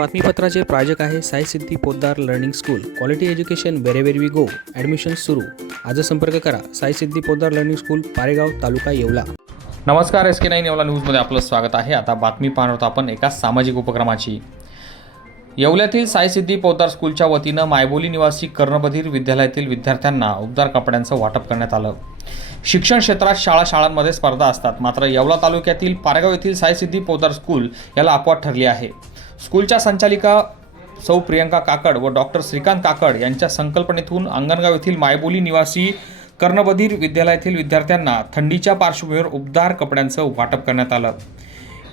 बातमीपत्राचे प्रायोजक आहे Sai Siddhi Poddar learning school. Quality education wherever we go admission सुरू. आज संपर्क करा. Sai Siddhi Poddar learning school Paregaon taluka Yeola. नमस्कार एस के नाईन येवला न्यूजमध्ये आपलं स्वागत आहे. आता बातमी पाहणार आहोत आपण एका सामाजिक उपक्रमाची. येवल्यातील साईसिद्धी पोद्दार स्कूलच्या वतीनं मायबोली निवासी कर्णबधीर विद्यालयातील विद्यार्थ्यांना उबदार कपड्यांचं वाटप करण्यात आलं. शिक्षण क्षेत्रात शाळा शाळांमध्ये स्पर्धा असतात. मात्र येवला तालुक्यातील पारगाव येथील साईसिद्धी पोद्दार स्कूल याला अपवाद ठरली आहे. स्कूलच्या संचालिका सौ प्रियंका काकड व डॉक्टर श्रीकांत काकड यांच्या संकल्पनेतून अंगणगाव येथील मायबोली निवासी कर्णबधीर विद्यालयातील विद्यार्थ्यांना थंडीच्या पार्श्वभूमीवर उबदार कपड्यांचं वाटप करण्यात आलं.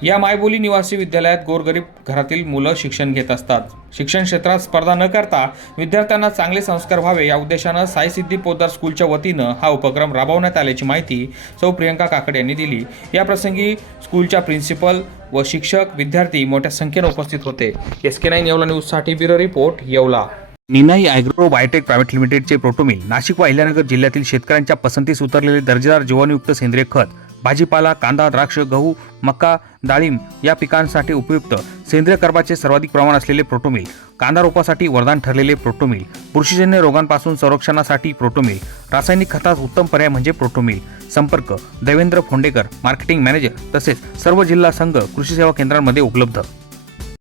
या मायबोली निवासी विद्यालयात गोरगरीब घरातील मुलं शिक्षण घेत असतात. शिक्षण क्षेत्रात स्पर्धा न करता विद्यार्थ्यांना चांगले संस्कार व्हावे या उद्देशानं साई सिद्धी पोद्दार स्कूलच्या वतीनं हा उपक्रम राबवण्यात आल्याची माहिती सौ प्रियंका काकड यांनी दिली. याप्रसंगी स्कूलच्या प्रिन्सिपल व शिक्षक विद्यार्थी मोठ्या संख्येनं उपस्थित होते. एस के नाईन येवला न्यूजसाठी bureau report Yeola. Ninai agro biotech private लिमिटेडचे प्रोटोमिल नाशिक व अहिल्यानगर जिल्ह्यातील शेतकऱ्यांच्या पसंतीस उतरलेले दर्जेदार जीवाणुयुक्त सेंद्रिय खत भाजीपाला कांदा द्राक्ष गहू मका डाळिंब या पिकांसाठी उपयुक्त. सेंद्रिय कर्बाचे सर्वाधिक प्रमाण असलेले प्रोटोमिल. कांदा रोपासाठी वरदान ठरलेले प्रोटोमिल. बुरशीजन्य रोगांपासून संरक्षणासाठी प्रोटोमिल. रासायनिक खतात उत्तम पर्याय म्हणजे प्रोटोमिल. संपर्क. देवेंद्र फोंडेकर मार्केटिंग मॅनेजर तसेच सर्व जिल्हा संघ कृषी सेवा केंद्रांमध्ये उपलब्ध.